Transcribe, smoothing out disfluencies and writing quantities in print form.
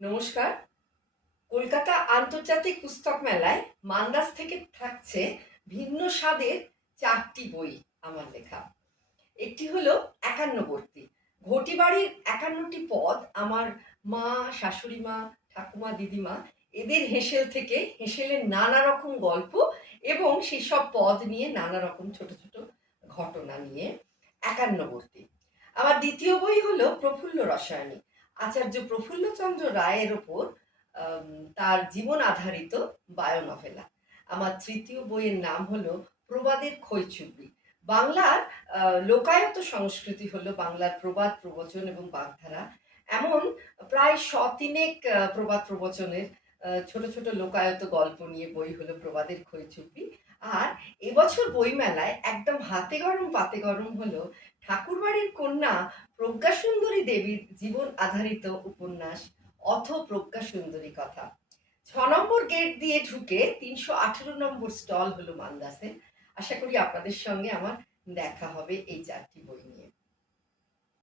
নমস্কার। কলকাতা আন্তর্জাতিক পুস্তক মেলায় মান্দাজ থেকে থাকছে ভিন্ন স্বাদের ৪টি বই আমার লেখা। একটি হলো একান্নবর্তী। ঘটিবাড়ির ৫১টি পদ আমার মা, শাশুড়ি মা, ঠাকুমা, দিদিমা এদের হেসেল থেকে হেসেলের নানা রকম গল্প এবং সেসব পদ নিয়ে নানা রকম ছোট ছোট ঘটনা নিয়ে একান্নবর্তী। আমার দ্বিতীয় বই হলো প্রফুল্ল রসায়নী। আচার্য প্রফুল্লচন্দ্র রায়ের ওপর তার জীবন আধারিত বায়োনভেলা। আমার তৃতীয় বইয়ের নাম হলো প্রবাদের খইচুবড়ি। বাংলার লোকায়ত সংস্কৃতি হলো বাংলার প্রবাদ প্রবচন এবং বাগধারা। এমন প্রায় শতিনেক প্রবাদ প্রবচনের ছোট ছোট লোকায়ত গল্প নিয়ে বই হলো প্রবাদের খইচুবড়ি। আর এবছর বইমেলায় একদম হাতে গরম পাতে গরম হলো ঠাকুরবাড়ির কন্যা প্রজ্ঞাসুন্দরী দেবীর জীবন আধারিত উপন্যাস অথ প্রজ্ঞাসুন্দরী কথা। ৬ নম্বর গেট দিয়ে ঢুকে ৩১৮ নম্বর স্টল হলো মান্দাসে। আশা করি আপনাদের সঙ্গে আমার দেখা হবে এই ৪টি বই নিয়ে।